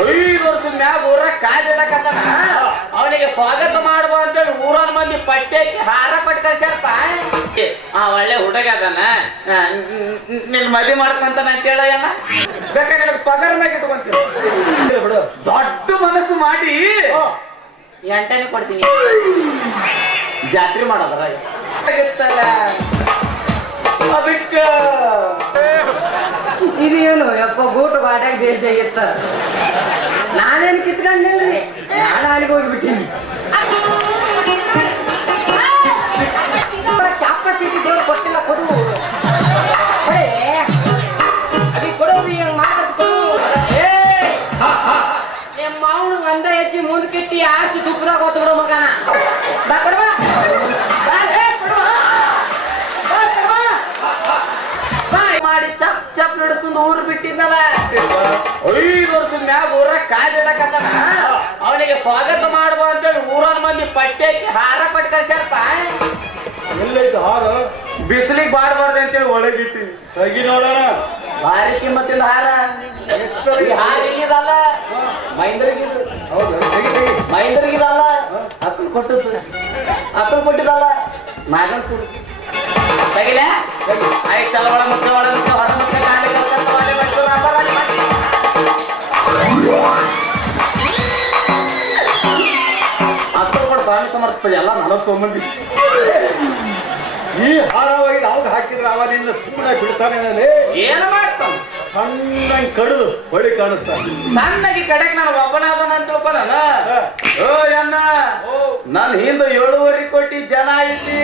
ಐದು ವರ್ಷದ ಮ್ಯಾಗ ಊರ ಕಾದಿಡಕತ್ತಾನ ಅವನಿಗೆ ಸ್ವಾಗತ ಮಾಡುವ ಅಂತೇಳಿ ಊರನ್ ಮಂದಿ ಪಟ್ಟೆ ಹಾರ ಪಟ್ಟಿ ಕಳ್ಸ್ಯಾರಪ್ಪ ಆ ಒಳ್ಳೆ ಹುಡುಗ ಅದಾನ. ನಿನ್ ಮದಿ ಮಾಡ್ಕೊಂತಾನ ಅಂತೇಳ ಹೇಳಯ್ಯನ ಬೇಕಾದ್ರೆ ನಿನಗೆ ಪಗಾರ ಮ್ಯಾಗ ಇಟ್ಕೊಂತೀನಿ. ದೊಡ್ಡ ಮನಸ್ಸು ಮಾಡಿ ಎಂಟನೆ ಕೊಡ್ತೀನಿ. ಜಾತ್ರೆ ಮಾಡೋದ್ರ ಆಗಿತ್ತಲ್ಲ. ಅದಕ್ಕ ಇದೇನು ಯಪ್ಪ ಗೂಟ ಬಾಟ್ಯಾಗ ದೇಶ ಆಗಿತ್ತ ನಾನೇನು ಕಿತ್ಕೊಂಡಿಲ್ರಿ ನಾನು ಅಲ್ಲಿಗೆ ಹೋಗ್ಬಿಟ್ಟಿನಿ ಚಾಪ ಸಿಕ್ಕಿ ದೇವ್ರು ಕೊಟ್ಟಿಲ್ಲ ಕೊಡು ಕೊಡೆ. ಅಭಿ ಕೊಡು ಅಭಿ ಹಂಗ್ ಮಾತಾಡ್ ಕೊಡು ಏ ನಿಮ್ಮ ಮಾವನ ಒಂದ ಹೆಚ್ಚಿ ಮುಂದಕ್ಕಿಟ್ಟಿ ಆಸ್ತಿ ತುಪ್ಪದಾಗ ಹೊತ್ತು ಬಿಡೋ ಮಗನ ಬಾ ಕೊಡುವ ಬಾ ಏ ಕೊಡುವ ಬಾ ಕೊಡುವ ಬಾಯ್ ಮಾಡಿ ಚಪ್ ಚಪ್ ನಡೆಸ್ಕೊಂಡು ಊರು ಬಿಟ್ಟಿದ್ದಲ್ಲ. ಐದು ವರ್ಷದ ಮ್ಯಾಗ ಊರ ಕಾದಿಡಕತ್ತಾನ ಅವನಿಗೆ ಸ್ವಾಗತ ಮಾಡುವ ಅಂತೇಳಿ ಊರನ್ ಮಂದಿ ಪಟ್ಟೆ ಹಾರ ಪಟ್ಟ ಕಳ್ಸ್ಯಾರಪ್ಪ. ಎಲ್ಲೈತು ಹಾರು? ಬಿಸಿಲಿಗೆ ಬಾಡಬಾರ್ದು ಅಂತೇಳಿ ಒಳಗಿಟ್ಟಿನಿ ತಗಿ ನೋಡೋಣ. ಭಾರಿ ಕಿಮ್ಮತ್ತಿಂದ ಹಾರ. ಹಾರ ಇಲ್ಲಿದಲ್ಲ ಮೈಂದ್ರಿಗಿದು ಹೌದು? ತೆಗಿ ತೆಗಿ. ಮೈಂದ್ರಿಗಿದಲ್ಲ ಅಕ್ಕಲ್ ಕೊಟ್ಟದ್ದು. ಅಕ್ಕಲ್ ಕೊಟ್ಟಿದ್ದಲ್ಲ? ನಾಗನ್ ಸುಡು. ತೆಗಿಲೆ? ಆಯ್ತು ಚಲ ಒಳ ಮುಕ್ಕ ಒಳ ಮುಕ್ಕ ಹೊರ ಕಾಲಿ ಅಕ್ಕಲ್ ಕೊಟ್ಟು ಸ್ವಾಮಿ ಸಮರ್ಪಣೆ ಎಲ್ಲ ನನಗೆ ತೊಗೊಂಬಂದಿ ಈ ಹಾರವಾಗಿ ಅವಾಗ ಹಾಕಿದ್ರೆ ಅವನಿಂದ ಸುಮ್ಮನೆ ಬಿಡ್ತಾನೆ ಏನು ಮಾಡ್ತಾನ? ಸಣ್ಣ ಕಡದು ಹೊಳಿ ಕಾಣಿಸ್ತಾ ಸಣ್ಣಗೆ ಕಡೆಗೆ ನಾನು ಒಬ್ಬನಾದನ ಅಂತ ತಿಳ್ಕೊನ ಹಾ. ಓ ಅಣ್ಣ ನನ್ ಹಿಂದೆ ಏಳುವರೆ ಕೋಟಿ ಜನ ಐತಿ.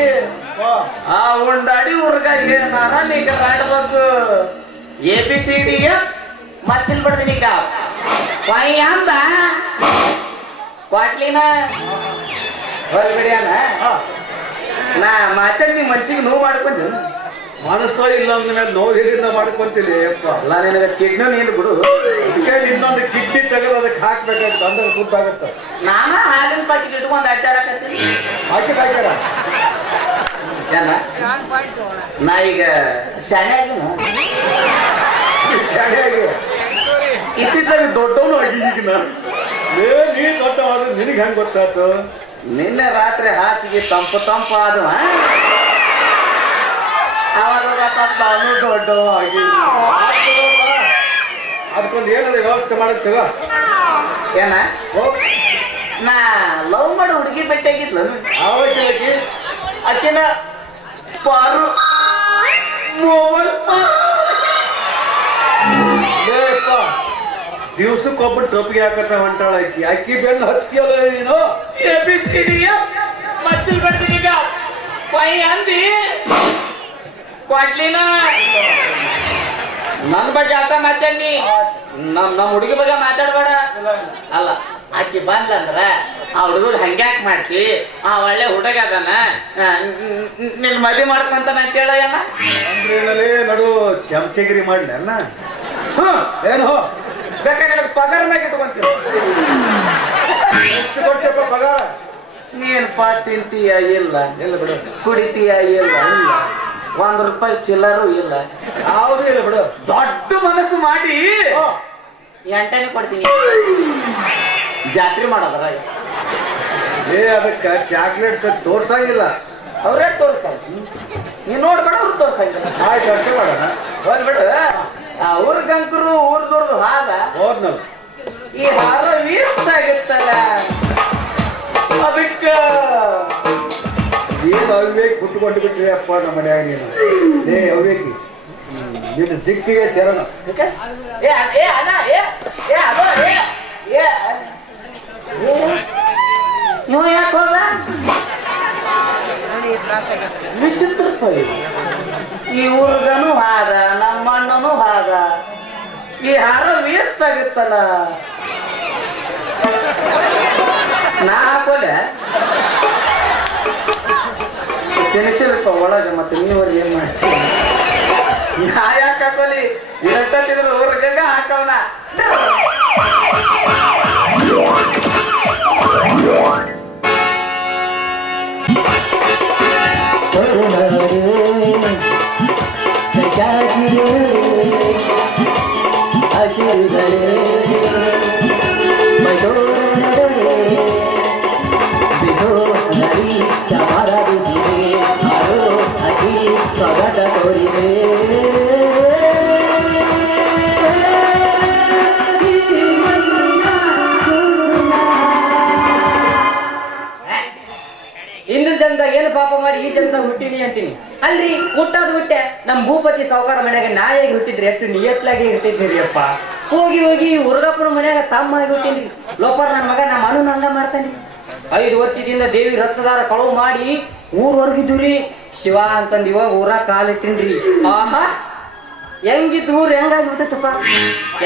ಆ ಉಂಡಾಡಿ ಹುರ್ಗ ಏನಾರ ನೀ ಆಡ್ಬೇಕು A B C D S ಮಚ್ಚಿಲ್ ಬಿಡ್ತೀನಿ ಈಗ. ವೈ ಅಂದ. ಕ್ವಾಟ್ಲಿನ ಹೊಲ್ಗಡಿಯಾನ ಅಣ್ಣ. ನಾ ಮಾತಾಡಿ ನೀವು ಮನ್ಸಿಗೆ ನೋವು ಮಾಡ್ಕೊಂಡಿ. ಮನಸ್ಸ ಇಲ್ಲ ಅಂದ್ಮೇಲೆ ನೋವಿನಿಂದ ಮಾಡ್ಕೊಂತೀನಿ ಅಪ್ಪ. ಅಲ್ಲ ನಿನಗೆ ಕಿಡ್ನಿ ನೀನು ಬಿಡು. ಅದಕ್ಕೆ ಇನ್ನೊಂದು ಕಿಡ್ನಿ ತೆಗೆದು ಅದಕ್ಕೆ ಹಾಕ್ಬೇಕಂತ ಅಂದ್ರೆ ಸುದ್ದಾಗುತ್ತೆ. ನಾನು ಹಾಲಿನ ಪಾಕಿಟ್ ಇಟ್ಕೊಂಡು ಅಡ್ಡಾಡಕತ್ತೀನಿ. ಹಾಕಿ ಹಾಕ್ಯಾರ ನಾ ಈಗ ಶಾಣೆ ಆಗಿನ? ಇತ್ತಿದ್ದಾಗ ದೊಡ್ಡವನು ಆಗಿ ಈಗ ನಾ ಏ ನೀ ದೊಡ್ಡ ನಿನಗೆ ಹೆಂಗ್ ಗೊತ್ತಾಯ್ತು? ನಿನ್ನೆ ರಾತ್ರಿ ಹಾಸಿಗೆ ತಂಪು ತಂಪು ಆದವ. ಅವಾಗ ಗೊತ್ತಾತ್ ನಾನು ದೊಡ್ಡವ ಆಗಿ ಅದಕ್ಕೊಂದು ಏನಾದ್ರು ವ್ಯವಸ್ಥೆ ಮಾಡತ್ತೇವ ಏನ? ನಾ ಲವ್ ಮಾಡಿ ಹುಡುಗಿ ಭೇಟಿಯಾಗಿದ್ಲು ಆವಶ್ಯಕಿ ಆಕಿನ ಪಾರು ದಿವ್ಸಕ್ಕೊಬ್ಬರು ಟೊಪ್ಪಿಗೆ ಹಾಕತ್ತ ಹೊಂಟಾಳ ಐತಿ ಅಕ್ಕಿ ಬೆನ್ನು ಹತ್ತಿಯಲ್ಲ ನೀನು? ಎ ಬಿ ಸಿ ಡಿ ಮಚ್ಚಲ್ ಬರ್ತೀನಿ ಈಗ ಪೈ ಅಂದಿ. ಕೊಡ್ಲಿನ ನನ್ನ ಬಗ್ಗೆ ಆಟ ಮಾತಾಡ್ನಿ ನಮ್ ನಮ್ಮ ಹುಡುಗಿ ಬಗ್ಗೆ ಮಾತಾಡ್ಬೇಡ. ಅಲ್ಲ ಆಕಿ ಬಂದ್ಲಂದ್ರ ಆ ಹುಡುಗ ಹಂಗ್ಯಾಕ್ ಮಾಡ್ತಿ? ಆ ಒಳ್ಳೆ ಹುಡುಗ ಅದಾನ. ನಿನ್ ಮದ್ವಿ ಮಾಡ್ಕೊಂತಾನ ಅಂತ ಹೇಳ ನಡು ಚಮಚಗಿರಿ ಮಾಡ್ಲಿ ಅನ್ನ ಹ್ಮ್ ಏನು? ಬೇಕಾದ್ರೆ ಪಗಾರ ಮ್ಯಾಗ ಇಟ್ಕೊಂತೀವಿ ಪಗಾರ. ನೀನ್ ಪಾ ತಿಂತೀಯ ಇಲ್ಲ? ಇಲ್ಲ ಬಿಡ. ಕುಡಿತೀಯ ಇಲ್ಲ? ಇಲ್ಲ. ಒಂದ್ ರೂಪಾಯಿ ಚಿಲ್ಲರು ಇಲ್ಲ. ಯಾವ್ದು ಇಲ್ಲ ಬಿಡು. ದೊಡ್ಡ ಮನಸ್ಸು ಮಾಡಿ. ಎಂಟನೇ ಕೊಡ್ತೀನಿ. ಜಾತ್ರೆ ಮಾಡೋದ್ರ ಏ ಅದಕ್ಕೆ ಚಾಕ್ಲೇಟ್ಸ್ ತೋರ್ಸಂಗಿಲ್ಲ. ಅವ್ರೇ ತೋರಿಸ್ತಾರೆ. ನೀನ್ ನೋಡ್ಬೇಡ ಅವ್ರು ತೋರ್ಸಂಗಿಲ್ಲ. ಆಯ್ತು ಅಷ್ಟೇ ಮಾಡೋಣ. ಹೋಗ್ಬಿಡು ಆ ಊರ್ ಗಂಕರು ಊರ್ದವ್ರದ್ದು ಹಾದ. ಹೋದ್ನಲ್ಲ. ಈ ಹಾರ ವೇಸ್ಟ್ ಆಗಿತ್ತಲ್ಲ ಅದಕ್ಕ ಏನು ಅವಿವೇಕ್ ಬಿಟ್ಟುಕೊಟ್ಟು ಬಿಟ್ರಿ ಅಪ್ಪ ನಮ್ಮ ಮನ್ಯಾಗ ನೀನು? ಏ ಅವಿವೇಕಿ ನಿನ್ನ ದಿಕ್ಕಿಗೆ ಶರಣ. ಯಾಕೆ? ಏ ಏ ಅಣ್ಣ ಏ ಏ ಅಣ್ಣ ಏ ಏ ಏ ಇವ ಯಾಕೆ ಹೋದ? ವಿಚಿತ್ರ. ಈ ಊರ್ಗನು ಹಾದ ನಮ್ಮ ಅಣ್ಣನು ಹಾದ. ಈ ಹಾರ ವೇಸ್ಟ್ ಆಗಿತ್ತಲ್ಲ. ನಾ ಹಾಕೋಲೆ ತಿನ್ಸಿಲ್ಪ ಒಳಗೆ ಮತ್ತೆ ನೀವರು ಏನ್ ಮಾಡ್ತೀವಿ ನಾ ಯಾಕೆ ಹಾಕೋಲಿ ಎಷ್ಟೊತ್ತಿದ್ರು ಊರ್ಗಂಗ ಹಾಕವನ ಹಸಿರುಗಳೇ ಅಲ್ರಿ, ಹುಟ್ಟದ್ ಬಿಟ್ಟೆ ನಮ್ ಭೂಪತಿ ಸಾವುಕಾರ ಮನ್ಯಾಗ ನಾಯಿಯಾಗಿ ಹುಟ್ಟಿದ್ರೆ ಎಷ್ಟು ನಿಯತ್ಲಾಗಿ ಇರ್ತಿದ್ರಿ ಅಪ್ಪ ಹೋಗಿ ಹೋಗಿ ಹುರುಗಪ್ಪನ ಮನ್ಯಾಗ ತಮ್ಮ ಆಗಿ ಹುಟ್ಟಿದ್ರಿ. ಲೋಪರ್ ನನ್ನ ಮಗ, ನಮ್ಮ ಅಣ್ಣನ ಹಂಗ ಮಾಡ್ತಾನೆ. ಐದು ವರ್ಷದಿಂದ ದೇವಿ ರಕ್ತದಾರ ಕಳವು ಮಾಡಿ ಊರ್ ರೀ ಶಿವ ಅಂತಂದ್ ಇವಾಗ ಊರ ಕಾಲಿಟ್ಟಿನ್ರಿ. ಆಹಾ ಹೆಂಗಿದ್ ಊರ್ ಹೆಂಗಾಗ್ಬಿಟ್ಟಪ್ಪ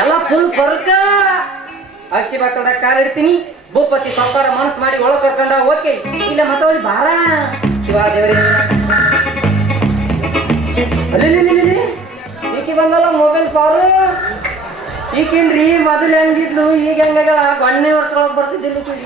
ಎಲ್ಲ ಫುಲ್ ಬರ್ಕ. ಅಕ್ಷಿ ಮಕ್ಕಳದಾಗ ಕಾಲಿಡ್ತೀನಿ ಭೂಪತಿ ಸಾವುಕಾರ ಮನಸ್ಸು ಮಾಡಿ ಒಳಗೆ ಕರ್ಕೊಂಡ ಓಕೆ. ಇಲ್ಲ ಮತ್ತವಳಿ ಬಾರ. ಶಿವ ದೇವರೇ ಈಕಿ ಬಂದಲ್ಲ ಮೊಬೈಲ್ ಪವರ್ ಈಕಿನ್ರಿ ಮೊದಲು ಹೆಂಗಿದ್ಲು ಈಗ ಹೆಂಗಾಗ ಗಣ್ಣೆ ವರ್ಷ ಬರ್ತಿದ್ದಿಲ್ಲ ಸರಿ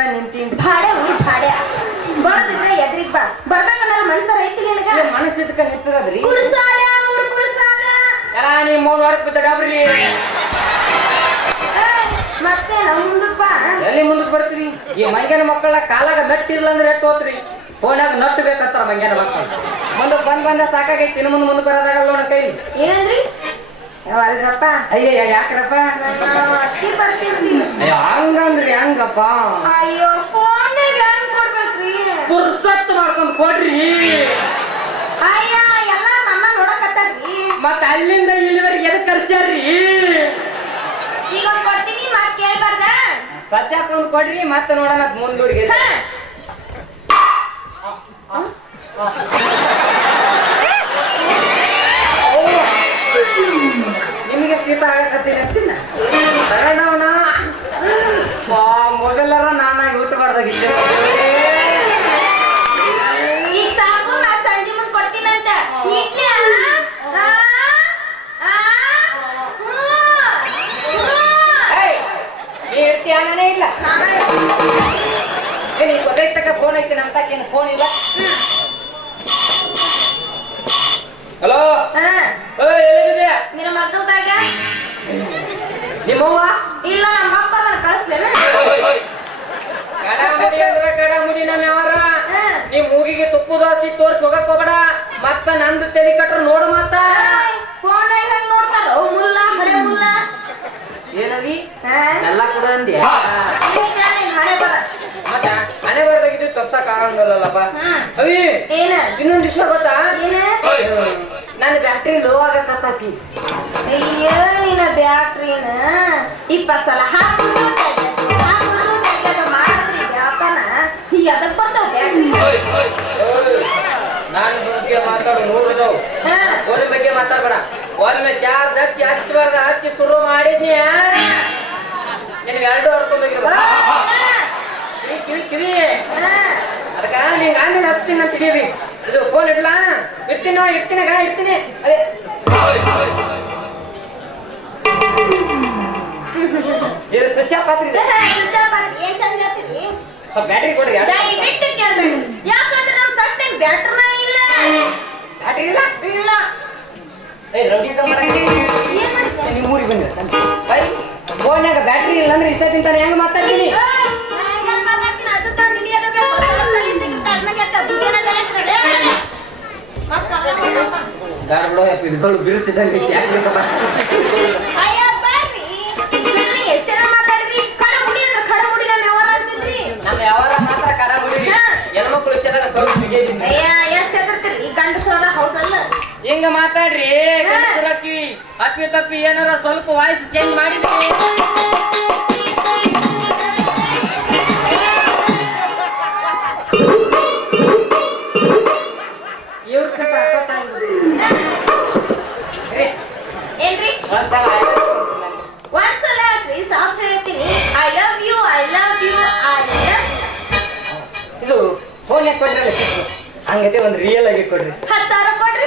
ಸಂಬಂಧ ನಿಂತೀನಿ. ಭಾಡೆ ಊರ್ ಭಾಡೆ ಬರ್ತಿದ್ರೆ ಎದ್ರಿಗ್ ಬಾ. ಬರ್ಬೇಕನ್ನ ಮನ್ಸರ ಐತಿ ನಿನಗ. ಮನಸ್ಸಿದ್ಕ ನಿಂತದ್ರಿ ಕುರ್ಸಾಲ ಊರ್ ಕುರ್ಸಾಲ. ಎಲ್ಲ ನಿಮ್ ಮೂರ್ ಹೊರಕ್ ಬಿದ್ದ ಡಬ್ರಿ. ಮತ್ತೆ ಮುಂದಕ್ ಬಾ. ಎಲ್ಲಿ ಮುಂದಕ್ಕೆ ಬರ್ತೀರಿ? ಈ ಮಂಗ್ಯನ ಮಕ್ಕಳ ಕಾಲಾಗ ಮೆಟ್ಟಿರ್ಲ ಅಂದ್ರೆ ಎಟ್ಟು ಹೋತ್ರಿ? ಫೋನಾಗ ನಟ್ಟು ಬೇಕಂತಾರ ಮಂಗ್ಯನ ಮಕ್ಕಳು. ಮುಂದಕ್ಕೆ ಬಂದ್ ಬಂದ ಸಾಕಾಗೈತಿ. ಇನ್ನು ಮುಂದೆ ಮುಂದೆ ಬರೋದಾಗಲ್ಲ ನೋಡ ಕೈ ಏನಂದ್ರಿ? ಅಲ್ರಪ್ಪ. ಅಯ್ಯಯ್ಯ ಯಾಕ್ರಪ್ಪ? ನಾವು ಅಕ್ಕಿ ಬರ್ತೀವಿ ಅಯ್ಯೋ ಹಂಗಂದ್ರಿ ಹಂಗಪ್ಪ. ಅಯ್ಯೋ ಫೋನ್ಯಾಗ ಹೆಂಗ್ ಕೊಡ್ಬೇಕ್ರಿ. ಪುರ್ಸತ್ ಮಾಡ್ಕೊಂಡ್ ಕೊಡ್ರಿ. ಅಯ್ಯ ಎಲ್ಲ ನಮ್ಮ ನೋಡಕತ್ತಾರ್ರಿ ಮತ್ತ ಅಲ್ಲಿಂದ ಇಲ್ಲಿವರೆಗೆ ಎದಕ್ ಕರ್ಸ್ಯಾರ್ರಿ? ಈಗ ಒಂದ್ ಕೊಡ್ತೀನಿ ಮಾತ್ ಕೇಳ್ಬಾರ್ದ? ಸದ್ಯಕ್ಕೆ ಒಂದು ಕೊಡ್ರಿ ಮತ್ತೆ ನೋಡೋಣ ಮುಂದೂರಿಗೆ. ಶೀತ ಆಗಕತ್ತೀನಿ ಅಂತಿನ ತಗೊಂಡವನ? ಮೊಬೈಲರ ನಾನಾಗಿ ಊಟ ಮಾಡ್ದಾಗಿದ್ದೆ ಇಲ್ಲ. ಏನ್ ಗೊತ್ತೈತಕ್ಕ ಫೋನ್ ಐತಿ ನಮ್ಮ ತಕ್ಕೇನು ಫೋನ್ ಇಲ್ಲ? ಹಲೋ? ನಿನ್ನ ಮಕ್ಕಳ್ದಾಗ ನಿಮ್ಮವ್ವ ಇಲ್ಲ ನಮ್ಮ ಅಪ್ಪ ನಾನು ಕಳಿಸ್ಲೇನ ಕಡ ಮುಡಿ ಅಂದ್ರೆ ಕಡ ಮುಡಿ ನಮ್ಮ ಯಾವಾರ. ನೀ ಮೂಗಿಗೆ ತುಪ್ಪು ದೋಸಿ ತೋರ್ಸಿ ಹೋಗಕ್ ಹೋಗ್ಬೇಡ. ಮತ್ತ ನಂದು ತಲೆ ಕಟ್ರು ನೋಡು ಮತ್ತ. ಫೋನಾಗ ಹೆಂಗ್ ನೋಡ್ತಾರೋ? ಮುಲ್ಲ ಹಳೆ ಮುಲ್ಲ. ಏನವಿ? ಎಲ್ಲ ಕೂಡ ಅಂದ್ಯ? ಹಣೆ ಬರ. ಮತ್ತ ಹಣೆ ಬರ್ದಾಗಿದ್ದು ತಪ್ಸಕ್ ಆಗಂಗಲ್ಲಪ್ಪ ಹಾ. ಅವಿ ಏನ? ಇನ್ನೊಂದು ವಿಷಯ ಗೊತ್ತಾ? ಏನ? ನನ್ನ ಬ್ಯಾಟ್ರಿ ಲೋ ಆಗತ್ತಿ ಅಯ್ಯೋ ನಿನ್ನ ಬ್ಯಾಟ್ರಿನ ಇಪ್ಪತ್ತು ಸಲ ತೆಗೆದು ಮಾಡಿದ್ರಿ ಬರ್ತಾವ ಬ್ಯಾಟ್ರಿ ನಾನು ಬಗ್ಗೆ ಮಾತಾಡು ಮಾತಾಡ್ಬೇಡ. ಒಮ್ಮೆ ಚಾರ್ಜ್ ಹಚ್ಚಿ ಹಚ್ಚಬಾರ್ದ ಹಚ್ಚಿ ಶುರು ಮಾಡಿದ್ನಿ ನಿನ್ಗೆ ಎರಡು ಹರ್ಕೊಂಡ್ ಕಿವಿ ಕಿವಿ. ಅದಕ್ಕ ನಿಂಗೆ ಆಮೇಲೆ ಹಚ್ತೀನಿ ಅಂತ ಹಿಡೀವಿ ಇದು ಫೋನ್ ಇಡ್ಲಾ? ಇಡ್ತೀನಿ ನೋಡಿ ಇಡ್ತೀನಿ ಗ ಇಡ್ತೀನಿ. ಅದೇ. ಇದು ಸ್ವಿಚ್ ಆಫ್ ಆತ್ರಿ ಬಂದ್? ಸ್ವಲ್ಪ ಬ್ಯಾಟ್ರಿ ಕೊಡ್ರಿ ಎರಡು ದಯವಿಟ್ಟು ಕೇಳ್ಬೇಡಿ. ಯಾಕಂದ್ರೆ ನಮ್ ಸತ್ಯ ಬ್ಯಾಟ್ರಿ ಇಲ್ಲ. ಬ್ಯಾಟ್ರಿ ಇಲ್ಲ? ಇಲ್ಲ. ಏ ರೌಡಿ ಮಾಡ್ತೀಯ? ನಿಮ್ಮ ಊರಿಗೆ ಬಂದ್ರೆ ಬೈ. ಫೋನ್ಯಾಗ ಬ್ಯಾಟ್ರಿ ಇಲ್ಲ ಅಂದ್ರೆ ಇಷ್ಟ ತಿಂತಾನೆ. ಹೆಂಗ್ ಮಾತಾಡ್ತೀನಿ ಅದು ತಂದು ಹಿಡಿಯೋದು ಬೇಕು. ಸ್ವಲ್ಪ ತಲೆ ಸಿಕ್ಕಿತ್ತು, ಅದ್ಮಾಗೆ ಎತ್ತ, ಬುದ್ಧಿನ ತಲೆ ಇಟ್ರೆ, ಏ, ಮತ್ತ್ ಅದೇ ಮಾಡ್ಬೇಕು. ಗಾಡ್ ಬಿಡೋ ಯಪ್ಪ ಇದ್ಗಳು ಬಿರುಸಿದಂಗೆ ಐತಿ ಯಾಕೆ ಬೇಕಪ್ಪ ಅಯ್ಯ, ಬರ್ರಿ. ಬಿಡ್ರಿ, ಎಷ್ಟ್ ಜನ ಮಾತಾಡಿದ್ರಿ? ಕಡ ಮುಡಿ ಅಂದ್ರೆ ಕಡ ಮುಡಿ ನಮ್ಮ ವ್ಯವಹಾರ ಅಂತಿದ್ರಿ. ನಮ್ಮ ಯಾವಾರ ಮಾತ್ರ ಕಡ ಬಿಡಿ ಹಾ. ಹೆಣ್ಮಕ್ಳು ವಿಷಯದಾಗ ಸ್ವಲ್ಪ ಬಿಗಿದೀನಿ ಅಯ್ಯ, ಎಷ್ಟ್ ಹೆದರ್ತೀರಿ? ಈ ಗಂಡಸ್ರಲ್ಲ ಹೌದಲ್ಲ? ಹಿಂಗ ಮಾತಾಡ್ರಿ ಅಪ್ಪಿ ತಪ್ಪಿ ಏನಾರ ಸ್ವಲ್ಪ ವಾಯ್ಸ್ ಚೇಂಜ್ ಮಾಡಿದ್ರಿ. ಒಂದ್ಸಲ ಆಗ್ರಿ song I love you I love you I love ಇದು ಫೋನ್ ಯಾಕೆ ಕೊಡ್ರಲ್ಲ ಹಂಗದೆ ಒಂದು ರಿಯಲ್ ಆಗಿ ಕೊಡ್ರಿ. ಹತ್ತಾರು ಕೊಡ್ರಿ.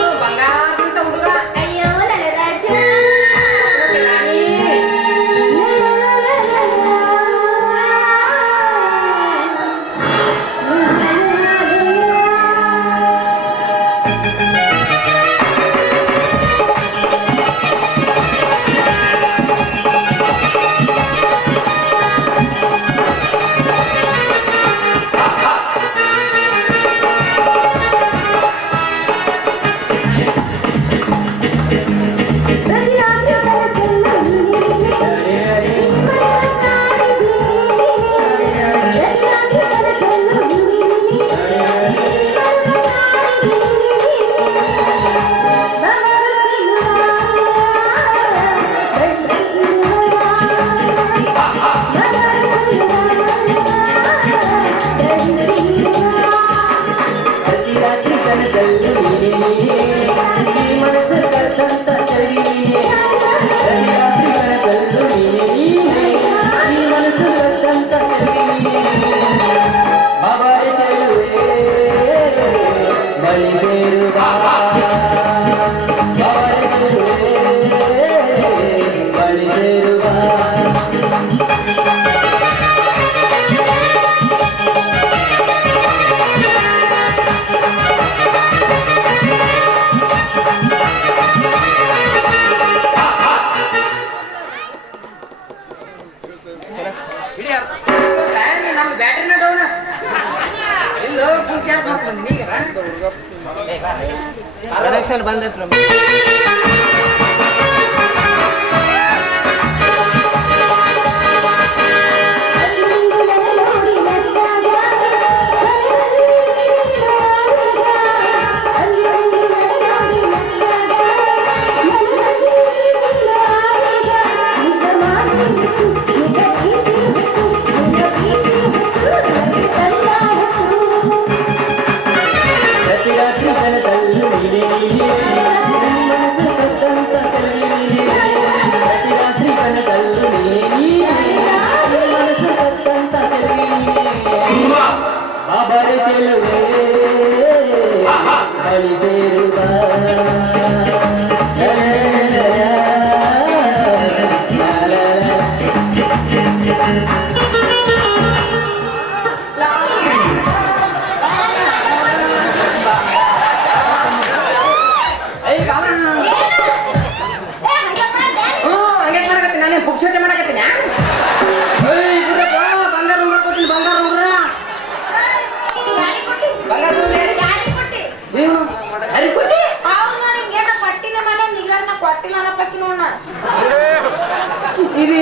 salvan dentro de mí.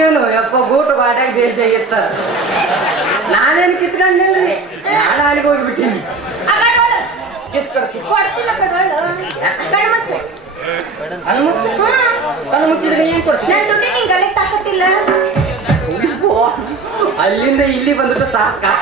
ಏನು ಯಪ್ಪ ಗೂಟ ಬಾಡ್ಯಾಗ ದೇಶ ಇರ್ತಾರ ನಾನೇನು ಕಿತ್ಕೊಂಡಿಲ್ರಿ ನಾಳೆ ಅಲ್ಲಿಗೆ ಹೋಗಿಬಿಟ್ಟಿನಿ. ಅಲ್ಲಿಂದ ಇಲ್ಲಿ ಬಂದ್ರೆ ಸಾಕು ಕಾಸ.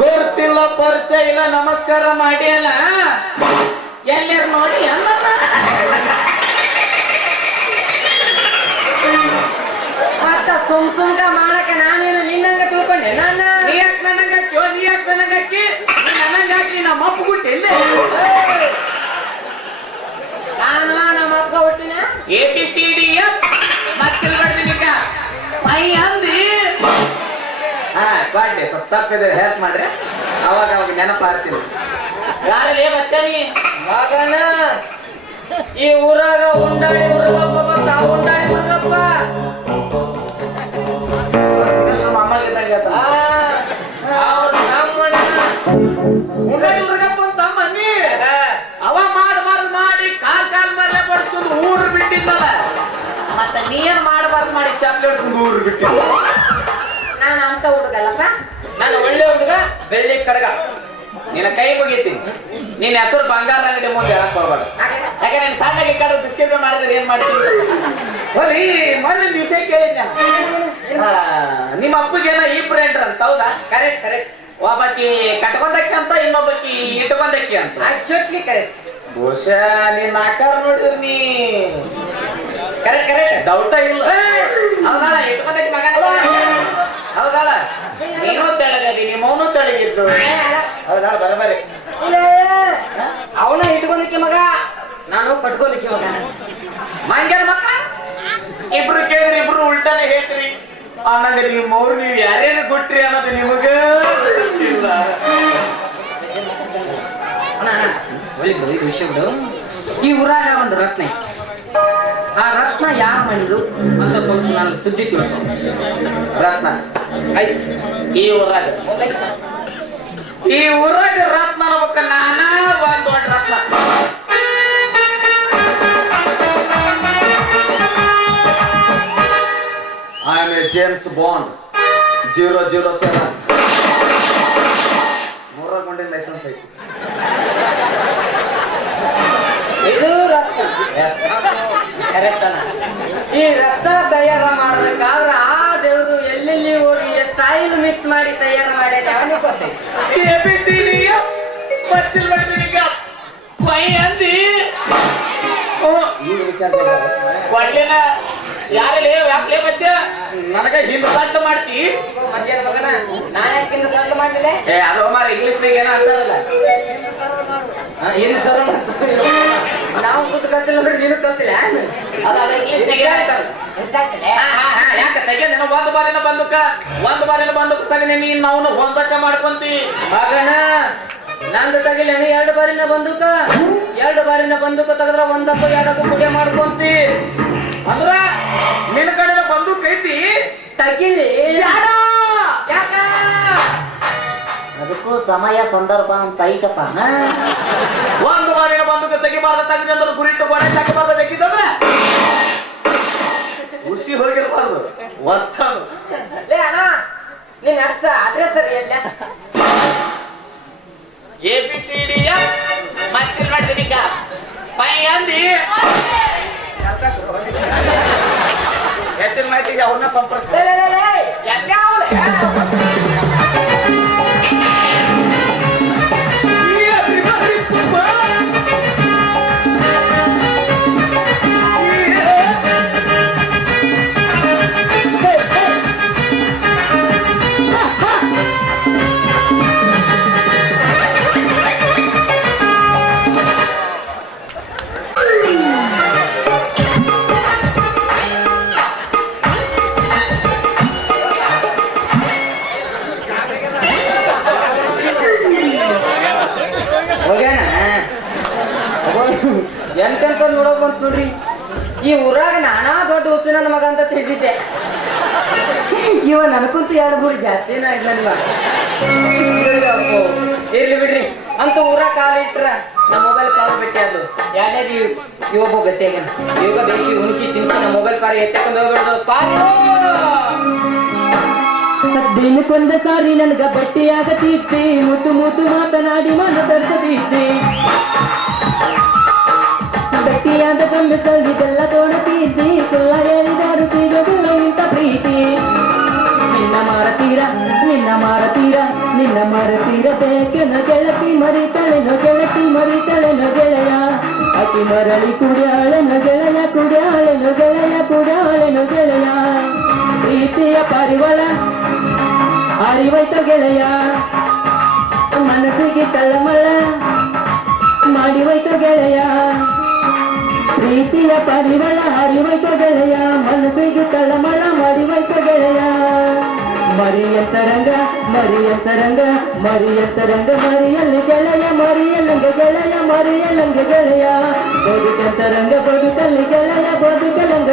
ಗೊತ್ತಿಲ್ಲ ಪರಿಚಯ ಇಲ್ಲ ನಮಸ್ಕಾರ ಮಾಡಿ ಅಲ್ಲ. ಎಲ್ಲರೂ ನೋಡಿ ಅಲ್ಲ. ಅಕ್ಕ ಸುಮ್ ಸುಮ್ಕ ಮಾಡಕ್ಕೆ ನಾನೇನು ನಿನ್ನಂಗ ತಿಳ್ಕೊಂಡೆ? ನನ್ನ. ನೀ ಯಾಕೆ ನನಗೆ ಹಾಕ್ಯೋ ನೀ ಯಾಕೆ ನನಗೆ ಹಾಕಿ? ನೀ ನನಗೆ ಹಾಕಿ ನಮ್ಮ ಅಪ್ಪಗುಟ್ಟೆ ಇಲ್ಲೇ ನಾನು ನಮ್ಮ ಅಕ್ಕ ಹುಟ್ಟಿನ A B C D F ಮಚ್ಚಲ್ ಬಡ್ದಿನಿಕ ಮೈ ಅಂದಿ ಹಾ ಕೊಡ್ಲಿ ಸ್ವಲ್ಪ ತಪ್ಪಿದ್ರೆ ಹೆಲ್ಪ್ ಮಾಡ್ರಿ. ಅವಾಗ ಅವಾಗ ಬಚ್ಚನಿ ಮಗನ ಈ ಊರಾಗ ಉಂಡಾಡಿ ಹುಡುಗಪ್ಪ ಗೊತ್ತಾ? ಉಂಡಾಡಿ ಊರು ಬಿಟ್ಟಿದ್ದಲ್ಲ ಮತ್ತೆ ನೀರ್ ಮಾಡಬಾರ್ದು ಮಾಡಿ ಚಾಕ್ಲೇಟ್ ಊರ್ ಬಿಟ್ಟಿದ್ದ ನಾನು ಅಂತ ಹುಡುಗಲ್ಲಪ್ಪ ನಾನು ಒಳ್ಳೆ ಹುಡುಗ ಬೆಳ್ಳಿ ಕಡಗ. ನಿನ್ನ ಕೈ ಮುಗಿತೀನಿ. ನಿನ್ನ ಹೆಸರು ಬಂಗಾರ ಅಂಗಡಿ ಮುಂದೆ ಹೇಳಕ್ ಬರ್ಬಾರ್ದು ಯಾಕೆ ನೀನ್ ಸಣ್ಣಗೆ ಕಡೆ ಬಿಸ್ಕೆಟ್ ಮಾಡಿದ್ರೆ ಏನ್ ಮಾಡ್ತೀನಿ ಒಲಿ ಮೊನ್ನೆ ವಿಷಯ ಕೇಳಿದ್ದೆ ನಿಮ್ಮ ಅಪ್ಪಗೇನ ಇಬ್ರು ಎಂಟ್ರ ಅಂತ ಹೌದಾ? ಕರೆಕ್ಟ್ ಕರೆಕ್ಟ್ ಒಬ್ಬಾಕಿ ಕಟ್ಕೊಂಡಕ್ಕಿ ಅಂತ ಇನ್ನೊಬ್ಬಕಿ ಇಟ್ಕೊಂಡಕ್ಕಿ ಅಂತ. ಅಕ್ಸೆಪ್ಟ್ಲಿ ಕರೆಕ್ಟ್ ಬಹುಶಃ ನಿನ್ನ ಆಕಾರ ನೋಡಿದ್ರಿ ನೀ ಕರೆಕ್ಟ್ ಕರೆಕ್ಟ್ ಡೌಟ ಇಲ್ಲ. ಇಟ್ಕೊಂಡಕ್ಕಿ ನೀನು ತೆಳಗದಿ ನಿಮ್ಮವನು ಬರಬರಿ ಅವನ ಇಟ್ಕೊಂಡಿಕ್ಕೆ ಮಗ ನಾನು ಕಟ್ಕೊಂಡಿಕ್ಕೆ ಮಗ ಮಂಗ್ಯಾನ ಮಕ್ಕ ಇಬ್ರು ಕೇಳಿದ್ರಿ ಇಬ್ರು ಉಲ್ಟಾನೆ ಹೇಳ್ತೀರಿ ಆಮೇಲೆ ನಿಮ್ಮ ಅವ್ರು ನೀವು ಯಾರ್ಯಾರು ಕೊಟ್ರಿ ಅನ್ನೋದು ನಿಮಗೆ ಗೊತ್ತಿಲ್ಲ. ಈ ಊರಾಗ ಒಂದು ರತ್ನ ಆ ರತ್ನ ಯಾರು ಮಾಡಿದ್ರು ಅಂತ ಸ್ವಲ್ಪ ನಾನು ಸುದ್ದಿ ತಿಳ್ಕೊ. ರತ್ನ. ಆಯ್ತು. ಈ ಊರಾಗ. ಈ ಊರಾಗ ರತ್ನ ನಾನ ಒಂದ್ ದೊಡ್ಡ ರತ್ನ. James Bond zero zero seven. ಮೂರ ಗುಂಡಿನ ಲೈಸೆನ್ಸ್ ಐತಿ. ಇದು ರಕ್ತ. ಈ ರಕ್ತ ತಯಾರ ಮಾಡ್ಬೇಕಾದ್ರ ಆ ದೇವರು ಎಲ್ಲೆಲ್ಲಿ ಹೋಗಿ ಸ್ಟೈಲ್ ಆಯಿಲ್ ಮಿಕ್ಸ್ ಮಾಡಿ ತಯಾರು ಮಾಡಿ ಗೊತ್ತೈತಿ. ಅಂದಿ ಕೊಡ್ಲಿನ ಯಾರಲ್ಲಿ ಯಾಕ್ಲೆ ಮಚ್ಚ? ನನಗ ಹಿಂದ್ ಸಡ್ಡು ಮಾಡ್ತಿ? ಮಧ್ಯಾಹ್ನ ಮಗನ? ನಾ ಯಾಕಿಂದ ಸಣ್ಣ ಮಾಡಿಲ್ಲ ಏ ಅದು ಮಾರ ಇಂಗ್ಲಿಷ್ನಾಗ ಏನೋ ಅಂತದಲ್ಲ ಏನು ಸರ್ ನಾವು ಸುತ್ತ ಕತ್ತಿಲ್ಲ ಅಂದ್ರೆ ನೀನು ಕತ್ತಿಲ್ಲ ಅದು ಅದು ಇಂಗ್ಲಿಷ್ನಾಗ ಏನೋ ಅಂತದ ಹಾ, ಹಾ, ಹಾ, ಯಾಕ? ತೆಗೆ ನೀನು ಒಂದ್ ಬಾರಿನ ಬಂದುಕ ಒಂದ್ ಬಾರಿನ ಬಂದುಕ ತಗನೆ ನೀನ್ ನಾವು ಹೊಂದಕ ಮಾಡ್ಕೊಂತಿ. ಮಗನ ನಂದು ತಗಿಲ್ಲ ಎರಡು ಬಾರಿನ ಬಂದುಕ? ಎರಡು ಬಾರಿನ ಬಂದುಕ ತೆಗೆದ್ರ ಒಂದಕ್ಕೂ ಎರಡಕ್ಕೂ ಪುಡಿಯ ಮಾಡ್ಕೊಂತಿ. ಅಂದ್ರ ನಿನ್ನ ಕಡೆ ಬಂದು ಕೈತಿ ತಗಿಲಿ ಯಾಕ? ಅದಕ್ಕೂ ಸಮಯ ಸಂದರ್ಭ ಅಂತ ಐತಪ್ಪ. ಒಂದು ಬಾರಿನ ಬಂದು ತೆಗಿಬಾರ್ದ ತೆಗೆದ ಅಂದ್ರೆ ಗುರಿಟ್ಟು ಗೋಡೆ ತೆಗಿಬಾರ್ದ ತೆಗಿದಂದ್ರ ಖುಷಿ ಹೋಗಿರ್ಬಾರ್ದು. ವಸ್ತಾನು ಲೇ ಅಣ್ಣ ನೀನ್ ಅಡ್ಸ ಅಡ್ರೆಸ್ ಸರಿ ಎಲ್ಲ A B C D F ಈಗ. ಪೈ ಅಂದಿ. का माहिती घ्या संपर्क. ಲೇ, ನೋಡೋ ಬಂತ ನೋಡ್ರಿ? ಈ ಊರಾಗ ನಾನಾ ದೊಡ್ಡ ಹುಚ್ಚು ನನ್ನ ಮಗ ಅಂತ ತಿಳಿದಿದ್ದೆ. ಇವ ನನಗಂತೂ ಎರಡು ಮೂರು ಜಾಸ್ತಿ ಇರ್ಲಿ ಬಿಡ್ರಿ. ಅಂತ ಊರಾಗ ಕಾಲು ಇಟ್ರ ನಮ್ಮ ಮೊಬೈಲ್ ಕಾಲ್ ಬಿಟ್ಟೆ ಅದು. ಯಾರ್ಯಾರು ಇವೊಬ್ಬ ಗಟ್ಟಿಯಾಗ ಇವಾಗ ಬೇಸಿ ಉಣಿಸಿ ತಿನ್ಸಿ ನಮ್ಮ ಮೊಬೈಲ್ ಕಾರ್ ಎತ್ತಕೊಂಡು ಹೋಗ್ಬಿಡ್ದು. ಪಾಲು! ದಿನಕ್ಕೊಂದ ಸಾರಿ ನನ್ಗ ತೀರ್ತಿ ಮುತ್ತು ಮುತ್ತು ಮಾತನಾಡಿ ಮನ ತರ್ಸತಿದ್ದೆ ಗಟ್ಟಿಯಾದ ಗಂಡಸರಿಗೆಲ್ಲ ತೋಡುತ್ತಿದ್ದೆ ಸುಳ್ಳ ಹೇಳಿದಾರು ಸಿಗೋದಿಲ್ಲ ಇಂಥ ಪ್ರೀತಿ ನಿನ್ನ ಮಾರತೀರ ನಿನ್ನ ಮಾರತೀರ ನಿನ್ನ ಮಾರತೀರ ಬೇಕೆನ ಗೆಳತಿ ಮರಿತಳೆನ ಗೆಳತಿ ಮರಿತಳೆನ ಗೆಳೆಯ ಅತಿ ಮರಳಿ ಕುಡಿಯಾಳೆನ ಗೆಳೆಯ ಕುಡಿಯಾಳೆನ ಗೆಳೆಯ ಕುಡಿಯಾಳೆನ ಗೆಳೆಯ ಪ್ರೀತಿಯ ಪರಿವಳ ಅರಿವೈತ ಗೆಳೆಯ ಮನಸ್ಸಿಗೆ ತಳಮಳ ಮಾಡಿವೈತ ಗೆಳೆಯ ಪ್ರೀತಿಯ ಪರಿಮಳ ಹರಿವೈತ ಗೆಳೆಯ ಮನಸ್ಸಿಗೆ ತಳಮಳ ಮಾಡಿವೈತ ಗೆಳೆಯ ಮರಿಯಂತರಂಗ ಮರಿಯಂತರಂಗ ಮರಿಯಂತರಂಗ ಮರಿಯಲ್ಲಿ ಗೆಳೆಯ ಮರಿಯಲ್ಲಂಗ ಗೆಳೆಯ ಮರಿಯಲ್ಲಂಗ ಗೆಳೆಯ ಬದುಕಂತರಂಗ ಬದುಕಲ್ಲಿ ಗೆಳೆಯ ಬದುಕಲಂಗ